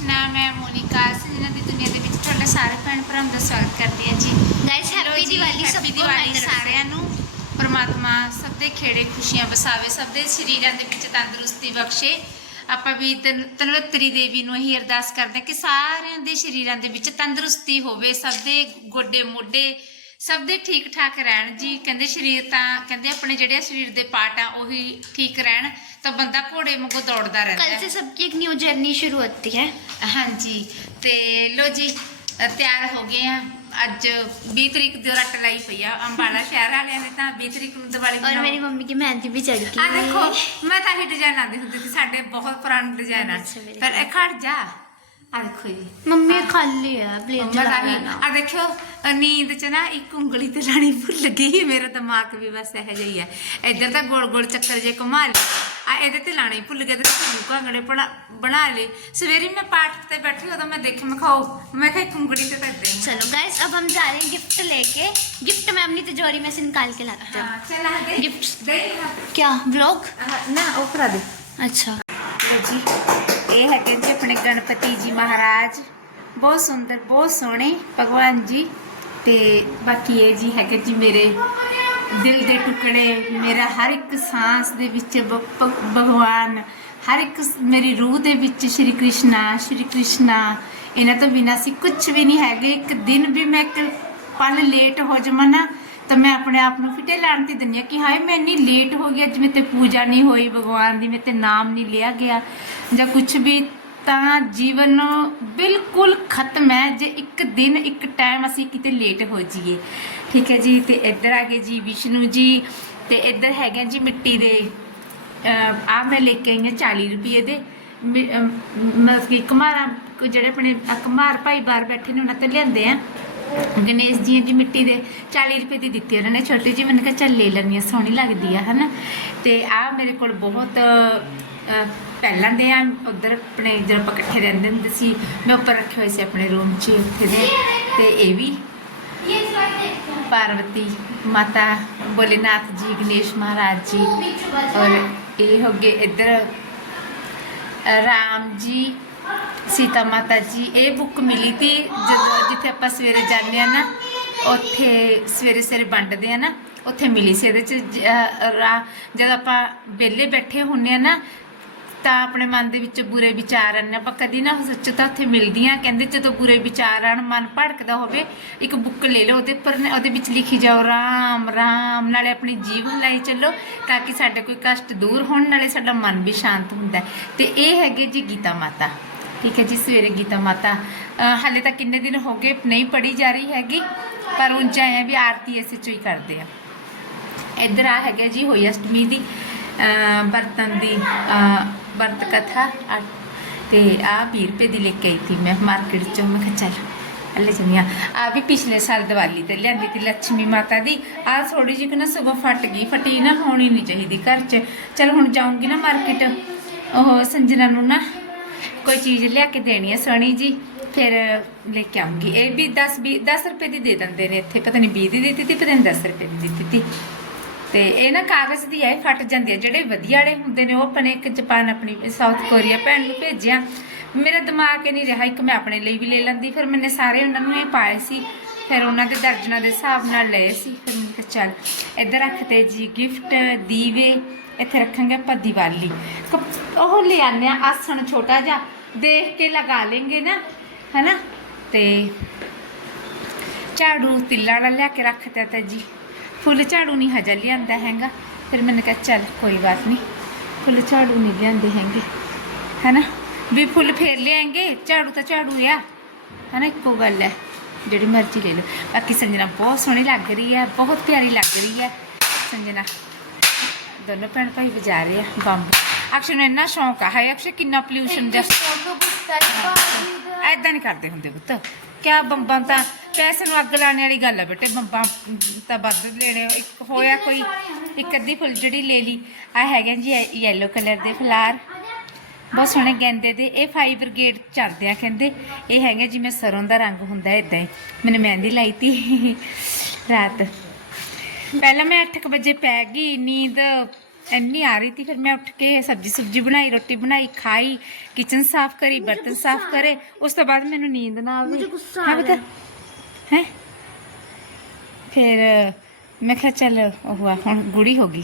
ਕ੍ਰਿਸ਼ਨਾ ਮੈਂ ਮੋਨਿਕਾ। ਸੰਜਨਾ ਦੀ ਦੁਨੀਆ ਦੇ ਵਿੱਚ ਤੁਹਾਡਾ ਸਾਰੇ ਭੈਣ ਭਰਾਵਾਂ ਦਾ ਸਵਾਗਤ ਕਰਦੀ ਹਾਂ ਜੀ। ਗਾਇਸ ਹੈਪੀ ਦੀਵਾਲੀ ਸਭ ਨੂੰ ਦੀਵਾਲੀ। ਸਾਰਿਆਂ ਨੂੰ। ਪਰਮਾਤਮਾ ਸਭ ਦੇ ਖੇੜੇ ਖੁਸ਼ੀਆਂ ਵਸਾਵੇ ਸਭ ਦੇ ਸਰੀਰਾਂ ਦੇ ਵਿੱਚ ਤੰਦਰੁਸਤੀ ਬਖਸ਼ੇ। ਆਪਾਂ ਵੀ ਤਨ- ਧਨਵੰਤਰੀ ਦੇਵੀ ਨੂੰ ਇਹੀ ਅਰਦਾਸ ਕਰਦੇ ਹਾਂ ਕਿ ਸਾਰਿਆਂ ਦੇ ਸਰੀਰਾਂ ਦੇ ਵਿੱਚ ਤੰਦਰੁਸਤੀ ਹੋਵੇ ਸਭ ਦੇ ਗੋਡੇ ਮੋਢੇ ਸਭ ਦੇ ਠੀਕ ਠਾਕ ਰਹਿਣ ਜੀ ਕਹਿੰਦੇ ਸਰੀਰ ਤਾਂ ਕਹਿੰਦੇ ਆਪਣੇ ਜਿਹੜੇ ਸਰੀਰ ਦੇ ਪਾਰਟ ਆ ਉਹੀ ਠੀਕ ਰਹਿਣ ਤਾਂ ਬੰਦਾ ਘੋੜੇ ਵਾਂਗੂ ਦੌੜਦਾ ਰਹਿੰਦਾ कल ਹੈ से सबकी एक न्यू जर्नी शुरू होती है ਹਾਂਜੀ ਤੇ ਲੋ ਜੀ ਅ, ਤਿਆਰ ਹੋ ਗਏ ਆ ਅੱਜ 20 ਤਰੀਕ ਦੀ ਰੱਟ ਲਾਈ ਪਈ ਆ ਅੰਬਾਲਾ ਸ਼ਹਿਰ ਵਾਲਿਆਂ ਨੇ ਤਾਂ 20 ਤਰੀਕ ਨੂੰ ਦੀਵਾਲੀ और ਮਨਾਓ। मेरी मम्मी की मेहंदी भी चढ़ ਆ गई ਦੇਖੋ ਮੈਂ ਤਾਂ ਇਹ ਡਿਜ਼ਾਈਨ ਲਾਉਂਦੀ ਹੁੰਦੀ ਸੀ ਸਾਡੇ ਬਹੁਤ ਪੁਰਾਣੇ ਡਿਜ਼ਾਈਨ ਆ ਅੱਛਾ, ਮੇਰੇ ਪਰ ਇਹ ਖੜ ਜਾ ਆ ਦੇਖੋ ਜੀ मम्मी खाली है ਮੈਂ ब्लेजर ਤਾਂ ਹੀ लगाना ਆ ਦੇਖਿਓ ਅ, ਨੀਂਦ ਚ ਨਾ ਇੱਕ ਉਂਗਲੀ ਤੇ ਲਾਣੀ ਭੁੱਲ ਗਈ ਮੇਰਾ ਦਿਮਾਗ ਵੀ ਬਸ ਇਹੋ ਜਿਹਾ ਹੀ ਹੈ ਇੱਧਰ ਤਾਂ ਗੋਲ ਗੋਲ ਚੱਕਰ ਜੇ ਘੁਮਾ ਲਏ ਆ ਇਹਦੇ ਤੇ ਲਾਣੀ ਭੁੱਲ ਗਏ ਤੇ ਘੁੰਗੜੇ ਬਣਾ ਬਣਾ ਲਏ ਸਵੇਰੇ ਮੈਂ ਪਾਠ ਤੇ ਬੈਠੀ ਉਦੋਂ ਮੈਂ ਦੇਖਿਆ ਮੈਂ ਖਾਓ ਮੈਂ ਕਿਹਾ ਇੱਕ ਉਂਗਲੀ ਤੇ ਤਾਂ ਏਦਾਂ ਹੀ ਆ। चलो गाइस अब हम जा रहे हैं गिफ्ट लेके गिफ्ट मैं अपनी तिजोरी में से निकाल के लाती हूँ ਹਾਂ ਚੱਲ ਆ ਦੇ Gifts. ਦੇ क्या व्लॉग ਨਾ ਉਹ ਕਰਾ ਦੇ अच्छा ਲਓ ਜੀ ਇਹ ਹੈਗੇ ਜੀ ਆਪਣੇ ਗਣਪਤੀ ਜੀ ਮਹਾਰਾਜ। ਬਹੁਤ ਸੁੰਦਰ, ਬਹੁਤ ਸੋਹਣੇ ਭਗਵਾਨ ਜੀ। ਤੇ ਬਾਕੀ ਇਹ ਜੀ ਹੈਗੇ ਜੀ ਮੇਰੇ ਦਿਲ ਦੇ ਟੁਕੜੇ, ਮੇਰਾ ਹਰ ਇੱਕ ਸਾਹ ਦੇ ਵਿੱਚ ਭ- ਭਗਵਾਨ, ਹਰ ਇੱਕ ਮੇਰੀ ਰੂਹ ਦੇ ਵਿੱਚ ਸ਼੍ਰੀ ਕ੍ਰਿਸ਼ਨਾ ਸ਼੍ਰੀ ਕ੍ਰਿਸ਼ਨਾ। ਇਹਨਾਂ ਤੋਂ ਬਿਨਾਂ ਸੀ ਕੁਝ ਵੀ ਨਹੀਂ ਹੈਗੇ। ਇੱਕ ਦਿਨ ਵੀ ਮੈਂ ਇੱਕ ਪਲ ਲੇਟ ਹੋ ਜਾਵਾਂ ਨਾ ਤਾਂ ਮੈਂ ਆਪਣੇ ਆਪ ਨੂੰ ਫਿਟੇ ਲੈਣ ਤੇ ਦਿੰਦੀ ਹਾਂ ਕਿ ਹਾਏ, ਮੈਂ ਇੰਨੀ ਲੇਟ ਹੋ ਗਈ, ਅੱਜ ਮੇਰੇ ਤੇ ਪੂਜਾ ਨਹੀਂ ਹੋਈ, ਭਗਵਾਨ ਦੀ ਮੇਰੇ ਤੇ ਨਾਮ ਨਹੀਂ ਲਿਆ ਗਿਆ ਜਾਂ ਕੁਝ ਵੀ, ਤਾਂ ਜੀਵਨ ਬਿਲਕੁਲ ਖਤਮ ਹੈ। ਜੇ ਇੱਕ ਦਿਨ, ਇੱਕ ਟਾਈਮ ਅਸੀਂ ਕਿਤੇ ਲੇਟ ਹੋ ਜਾਈਏ। ਠੀਕ ਹੈ ਜੀ, ਤੇ ਇੱਧਰ ਆ ਗਏ ਜੀ ਵਿਸ਼ਨੂੰ ਜੀ, ਤੇ ਇੱਧਰ ਹੈਗੇ ਜੀ ਮਿੱਟੀ ਦੇ ਆ ਮੈਂ ਲੈ ਕੇ ਆਈ ਹਾਂ 40 ਰੁਪਏ ਦੇ। ਮਿ- ਮਤਲਬ ਕਿ ਕੁਮਾਰਾਂ ਜਿਹੜੇ ਆਪਣੇ ਆਹ ਕੁਮਾਰ ਭਾਈ ਬਾਹਰ ਬੈਠੇ ਨੇ, ਉਹਨਾਂ 'ਤੇ ਲਿਆਂਦੇ ਆ। ਗਣੇਸ਼ ਜੀ ਜੀ ਮਿੱਟੀ ਦੇ 40 ਰੁਪਏ ਦੀ ਦਿੱਤੀ ਉਹਨਾਂ ਨੇ। ਛੋਟੀ ਜੀ ਮੈਨੂੰ ਕਿਹਾ, ਚੱਲ ਲੈ ਲੈਣੀ ਆ ਸੋਹਣੀ ਲੱਗਦੀ ਆ, ਹਨਾ। ਤੇ ਆ ਮੇਰੇ ਕੋਲ ਬਹੁਤ ਪਹਿਲਾਂ ਦੇ ਆ, ਉਧਰ ਆਪਣੇ ਜਦੋਂ ਆਪਾਂ ਇਕੱਠੇ ਰਹਿੰਦੇ ਹੁੰਦੇ ਸੀ, ਮੈਂ ਉੱਪਰ ਰੱਖੇ ਹੋਏ ਸੀ ਆਪਣੇ ਰੂਮ 'ਚ ਉੱਥੇ ਦੇ। ਤੇ ਇਹ ਵੀ ਪਾਰਵਤੀ ਮਾਤਾ, ਭੋਲੇਨਾਥ ਜੀ, ਗਣੇਸ਼ ਮਹਾਰਾਜ ਜੀ। ਔਰ ਇਹ ਹੋ ਗਏ ਇੱਧਰ ਰਾਮ ਜੀ ਸੀਤਾ ਮਾਤਾ ਜੀ ਇਹ ਬੁੱਕ ਮਿਲੀ ਤੀ ਜਦੋਂ ਜਿੱਥੇ ਆਪਾਂ ਸਵੇਰੇ ਜਾਂਦੇ ਆ ਨਾ, ਉੱਥੇ ਸਵੇਰੇ ਸਵੇਰੇ ਵੰਡਦੇ ਆ ਨਾ, ਉੱਥੇ ਮਿਲੀ ਸੀ ਇਹਦੇ ਚ। ਜ- ਅਹ, ਰਾ- ਜਦੋਂ ਆਪਾਂ ਵਿਹਲੇ ਬੈਠੇ ਹੁੰਨੇ ਆ ਨਾ, ਤਾਂ ਆਪਣੇ ਮਨ ਦੇ ਵਿੱਚ ਬੁਰੇ ਵਿਚਾਰ ਆਉਂਦੇ ਆਪਾਂ ਕਦੀ ਨਾ ਸੱਚਤਾ ਉੱਥੇ ਮਿਲਦੀਆਂ, ਕਹਿੰਦੇ ਜਦੋਂ ਬੁਰੇ ਵਿਚਾਰ ਆਣ ਮਨ ਭੜਕਦਾ ਹੋਵੇ, ਇੱਕ ਬੁੱਕ ਲੈ ਲਓ ਉਹਦੇ ਪਰ ਉਹਦੇ ਵਿੱਚ ਲਿਖੀ ਜਾਓ, ਰਾਮ ਰਾਮ ਨਾਲੇ ਆਪਣੀ ਜੀਵ ਹਲਾਈ ਚੱਲੋ, ਤਾਂ ਕਿ ਸਾਡੇ ਕੋਈ ਕਸ਼ਟ ਦੂਰ ਹੋਣ, ਨਾਲੇ ਸਾਡਾ ਮਨ ਵੀ ਸ਼ਾਂਤ ਹੁੰਦਾ। ਹੈ। ਤੇ ਇਹ ਹੈਗੇ ਜੀ ਗੀਤਾ ਮਾਤਾ। ਠੀਕ ਹੈ ਜੀ, ਸਵੇਰੇ ਗੀਤਾ ਮਾਤਾ। ਹਾਲੇ ਤਾਂ ਕਿੰਨੇ ਦਿਨ ਹੋ ਗਏ, ਨਹੀਂ ਪੜੀ ਜਾ ਰਹੀ ਹੈਗੀ, ਪਰ ਉਂਝ ਆਇਆ ਵੀ ਆਰਤੀ ਇਸੇ ਚੋਂ ਹੀ ਕਰਦੇ ਆ। ਇੱਧਰ ਆ ਹੈਗਾ ਜੀ, ਹੋਈ ਅਸ਼ਟਮੀ ਦੀ ਅਹ ਬਰਤਨ ਦੀ ਵਰਤ ਕਥਾ ਆ- ਤੇ ਆ 20 ਰੁਪਏ ਦੀ ਲੈ ਕੇ ਆਈ ਸੀ ਮੈਂ, ਮਾਰਕੀਟ ਚੋਂ। ਮੈਂ ਕਿਹਾ, ਚੱਲ ਲੈ ਜਨੀਆ ਆ। ਵੀ ਪਿਛਲੇ ਸਾਲ ਦੀਵਾਲੀ ਤੇ ਲਿਆਂਦੀ ਤੀ ਲక్ష్ਮੀ ਮਾਤਾ ਦੀ। ਆ ਥੋੜੀ ਜਿਹੀ ਕੁ ਨਾ ਸਗੋਂ ਫਟ ਗਈ, ਫਟੀ ਨਾ ਹੋਣੀ ਨਹੀਂ ਚਾਹੀਦੀ ਘਰ 'ਚ। ਚਲ ਹੁਣ ਜਾਊਂਗੀ ਨਾ ਮਾਰਕੀਟ, ਉਹ ਸੰਜਨਾ ਨੂੰ ਨਾ ਕੋਈ ਚੀਜ਼ ਲਿਆ ਕੇ ਦੇਣੀ ਹੈ ਸੋਹਣੀ ਜੀ, ਫਿਰ ਲੈ ਕੇ ਆਉਂਗੀ ਇਹ ਵੀ 10 20 10 ਰੁਪਏ ਦੀ ਦੇ ਦਿੰਦੇ ਨੇ ਇੱਥੇ, ਪਤਾ ਨਹੀਂ 20 ਦੀ ਦਿੱਤੀ ਤੀ, ਪਤਾ ਨਹੀਂ 10 ਰੁਪਏ ਦੀ ਦਿੱਤੀ ਤੀ। ਤੇ ਇਹ ਨਾ ਕਾਗਜ਼ ਦੀ ਹੈ ਫਟ ਜਾਂਦੀ ਹੈ ਜਿਹੜੇ ਵਧੀਆ ਵਾਲੇ ਹੁੰਦੇ ਨੇ, ਉਹ ਆਪਣੇ ਇੱਕ ਜਾਪਾਨ ਆਪਣੀ ਸਾਊਥ ਕੋਰੀਆ ਭੈਣ ਨੂੰ ਭੇਜਿਆ। ਮੇਰਾ ਦਿਮਾਗ ਹੀ ਨਹੀਂ ਰਿਹਾ, ਇੱਕ ਮੈਂ ਆਪਣੇ ਲਈ ਵੀ ਲੈ ਲੈਂਦੀ, ਫਿਰ ਮੈਨੇ ਸਾਰੇ ਉਹਨਾਂ ਨੂੰ ਇਹ ਪਾਏ ਸੀ। ਫਿਰ ਉਹਨਾਂ ਦੇ ਦਰਜਨਾਂ ਦੇ ਹਿਸਾਬ ਨਾਲ ਲਏ ਸੀ, ਫਿਰ ਮੈਂ ਕਿਹਾ ਚੱਲ ਇੱਧਰ ਰੱਖਤੇ ਜੀ ਗਿਫਟ ਦੀਵੇ, ਇੱਥੇ ਰੱਖਾਂਗੇ ਆਪਾਂ ਦੀਵਾਲੀ। ਕਪ- ਉਹ ਲੈ ਆਨੇ ਆ ਆਸਣ ਛੋਟਾ ਜਿਹਾ, ਦੇਖ ਕੇ ਲਗਾ ਲੈਂਗੇ ਨਾ, ਹੈਨਾ? ਤੇ ਝਾੜੂ ਤਿੱਲਾ ਨਾਲ ਲਿਆ ਕੇ ਰੱਖਤਾ ਤਾ ਜੀ। ਫੁੱਲ ਝਾੜੂ ਨਹੀਂ ਹਜਾ ਲਿਆਂਦਾ ਹੈਗਾ, ਫਿਰ ਮੈंने ਕਿਹਾ ਚੱਲ ਕੋਈ ਬਾਤ ਨਹੀਂ, ਫੁੱਲ ਝਾੜੂ ਨਹੀਂ ਲਿਆਂਦੇ ਹੈਗੇ, ਹੈਨਾ? ਵੀ ਫੁੱਲ ਫੇਰ ਲਿਆਂਗੇ ਝਾੜੂ ਤਾਂ ਝਾੜੂ ਆ, ਹੈਨਾ? ਇੱਕੋ ਗੱਲ ਹੈ। ਜਿਹੜੀ ਮਰਜ਼ੀ ਲੈ ਲਓ। ਬਾਕੀ ਸੰਜਨਾ ਬਹੁਤ ਸੋਹਣੀ ਲੱਗ ਰਹੀ ਹੈ ਬਹੁਤ ਪਿਆਰੀ ਲੱਗ ਰਹੀ ਹੈ। ਸੰਜਨਾ ਦੋਨੋਂ ਭੈਣ ਭਾਈ ਵਜਾ ਰਹੇ ਆ ਬੰਬ। ਅਕਸ਼ਰ ਨੂੰ ਇੰਨਾ ਸ਼ੌਂਕ ਆ ਹੈ ਅਕਸ਼ਰ ਕਿੰਨਾ ਪੋਲਿਊਸ਼ਨ ਜਸ ਐਦਾਂ ਨਹੀਂ ਕਰਦੇ ਹੁੰਦੇ ਪੁੱਤ। ਕਿਆ ਬੰਬਾਂ ਤਾਂ ਪੈਸੇ ਨੂੰ ਅੱਗ ਲਾਣੇ ਵਾਲੀ ਗੱਲ ਹੈ ਬੇਟੇ ਬੰਬਾਂ ਤਾਂ ਵੱਧ ਲੈਣੇ ਇੱਕ ਹੋਇਆ ਕੋਈ ਇੱਕ ਅੱਧੀ ਫੁੱਲਝੜੀ ਲੈ ਲਈ। ਆ ਹੈਗੇ ਜੀ ਯੈਲੋ ਕਲਰ ਦੇ ਫਲਾਰ। ਬਹੁਤ ਸੋਹਣੇ ਗੈਂਦੇ ਦੇ ਇਹ ਫਾਈਬਰ ਗੇਟ ਚੜਦੇ ਆ ਕਹਿੰਦੇ ਇਹ ਹੈਗੇ ਜਿਵੇਂ ਸਰੋਂ ਦਾ ਰੰਗ ਹੁੰਦਾ ਇਦਾਂ ਹੀ। ਮੈਨੂੰ ਮਹਿੰਦੀ ਲਾਈ ਤੀ ਰਾਤ। ਪਹਿਲਾਂ ਮੈਂ 8:00 ਵਜੇ ਪੈ ਗਈ ਨੀਂਦ ਇੰਨੀ ਆ ਰਹੀ ਸੀ ਫਿਰ ਮੈਂ ਉੱਠ ਕੇ ਸਬਜੀ ਸੁਬਜੀ ਬਣਾਈ ਰੋਟੀ ਬਣਾਈ ਖਾਈ ਕਿਚਨ ਸਾਫ਼ ਕਰੀ ਬਰਤਨ ਸਾਫ਼ ਕਰੇ ਉਸ ਤੋਂ ਬਾਅਦ ਮੈਨੂੰ ਨੀਂਦ ਨਾ ਆਵੇ। ਹਾਂ ਬਤਾ ਹੈ? ਫਿਰ ਮੈਂ ਕਿਹਾ ਚੱਲ ਉਹ ਹੁਣ ਗੁੜੀ ਹੋ ਗਈ।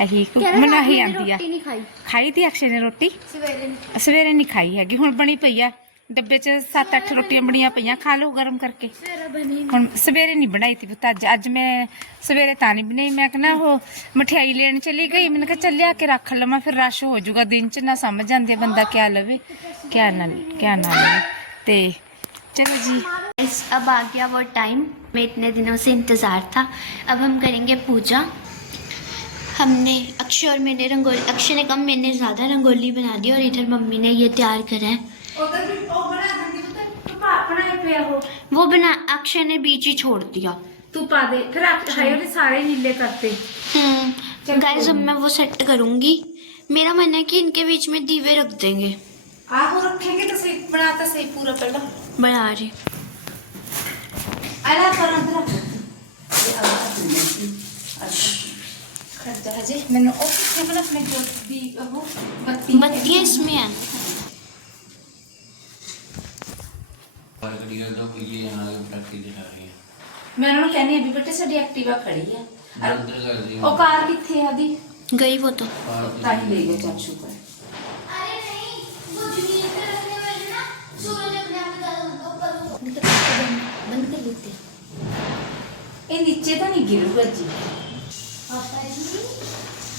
ਅਹੀ कह रहा ਮਨ रात ਆਹੀ में ਆਂਦੀ ਆ रोटी नहीं खाई ਖਾਈ ਤੀ ਅਕਸ਼ੇ ਨੇ ਰੋਟੀ सवेरे नहीं ਸਵੇਰੇ ਨਹੀਂ ਖਾਈ ਹੈਗੀ ਹੁਣ ਬਣੀ ਪਈ ਆ ਡੱਬੇ 'ਚ 7-8 ਰੋਟੀਆਂ ਬਣੀਆਂ ਪਈਆਂ ਖਾ ਲਓ ਗਰਮ ਕਰਕੇ सवेरे बनी ਹੁਣ ਸਵੇਰੇ ਨਹੀਂ ਬਣਾਈ ਤੀ ਪੁੱਤ ਅੱਜ ਅੱਜ ਮੈਂ ਸਵੇਰੇ ਤਾਂ ਨਹੀਂ ਬਣਾਈ ਮੈਂ ਕਹਿੰਦਾ ਉਹ ਮਠਿਆਈ ਲੈਣ ਚਲੀ ਗਈ ਮੈਨੂੰ ਕਿਹਾ ਚੱਲਿਆ ਕੇ ਰੱਖ ਲਵਾਂ ਫਿਰ ਰਸ਼ ਹੋ ਜਾਊਗਾ ਦਿਨ 'ਚ ਨਾ ਸਮਝ ਆਉਂਦੀ ਆ ਬੰਦਾ ਕਿਆ ਲਵੇ ਕਿਆ ਨਾ ਕਿਆ ਨਾ ਲਵੇ ਤੇ ਚਲੋ ਜੀ Guys, अब आ गया वो टाइम में इतने दिनों से इंतज़ार था अब हम करेंगे पूजा हमने अक्षय और मैंने रंगोली अक्षय ने कम मैंने ज़्यादा रंगोली बना दी और इधर मम्मी ने ये तैयार करा है। तो वो बना अक्षय ने बीच ही छोड़ दिया। तू पा दे फिर अक्षय अच्छा। सारे नीले करते गाइस हम्म, अब मैं वो सेट करूँगी। मेरा मन है कि इनके बीच में दीवे रख देंगे। हाँ, आप रखेंगे तो सही बनाता सही पूरा पहला। बना रही अला बजे मैंने ऑफ़िस में मतलब मैं जो भी वो बत्ती बत्तियाँ इसमें हैं। मैं उन्होंने कहनी अभी बेटे साड़ी एक्टिवा खड़ी है। और और कार किथे है अभी गई वो तो। ताकि ले गए चाचू का। बंद कर लेते हैं। ये नीचे तो नहीं गिरूगा जी?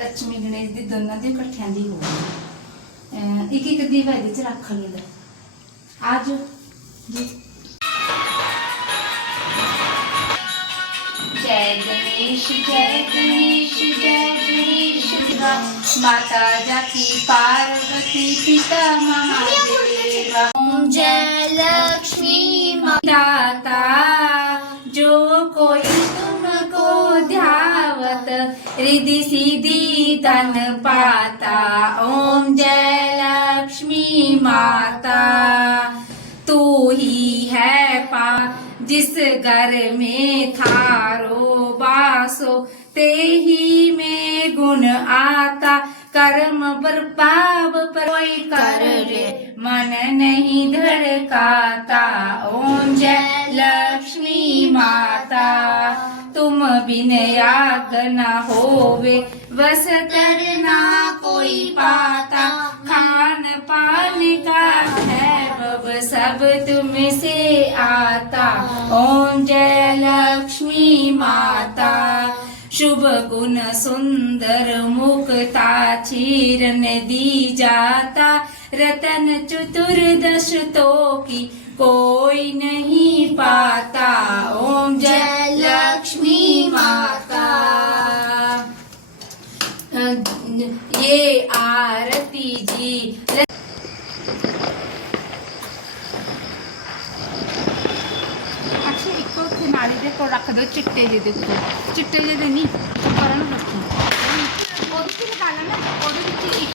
ਲక్ష్ਮੀ ਗਣੇਸ਼ ਦੀ ਦੋਨਾਂ ਦੀ ਇਕੱਠਿਆਂ ਦੀ ਹੋਊਗੀ ਇੱਕ ਇੱਕ ਦੀ ਵੈਦੀ ਚ ਰੱਖ ਲਓ ਅੱਜ ਜੀ। ਜੈ ਗਣੇਸ਼ ਜੈ ਗਣੇਸ਼ ਜੈ ਗਣੇਸ਼ ਦਾ ਮਾਤਾ ਜਾਤੀ ਪਾਰਵਤੀ ਪਿਤਾ ਮਹਾਦੇਵਾ। ਓਮ ਜੈ ਲక్ష్ਮੀ ਮਾਤਾ ਜੋ ਕੋਈ ਤੁਮਕੋ ध्यावत रिधि सीधी धन पाता ओम जय लक्ष्मी माता तू ही है पा जिस घर में थारो बासो ते ही में गुण आता कर्म बर्बाब पर कोई कर ले मन नहीं धड़काता ओम जय लक्ष्मी माता तुम बिन याग न होवे बस करना कोई पाता खान पान का है बब सब तुम से आता ओम जय लक्ष्मी माता शुभ गुण सुंदर मुक्ता चीरन दी जाता रतन चतुर्दश तो की कोई नहीं पाता ओम जय लक्ष्मी माता अ, ये आरती जी ਅੱਛਾ ਇੱਕੋ ਉੱਥੇ ਨਾਲੀ ਦੇ ਕੋਲ ਰੱਖ ਦਿਓ ਚਿੱਟੇ ਜਿਹੇ ਦੇ ਉੱਤੇ ਚਿੱਟੇ ਜਿਹੇ ਦੇ ਨਹੀਂ ਪਰਾਂ ਨੂੰ ਰੱਖੋ ਉਹਦੇ ਚ ਲਗਾ ਲੈਣਾ ਉਹਦੇ ਵਿੱਚ ਇੱਕ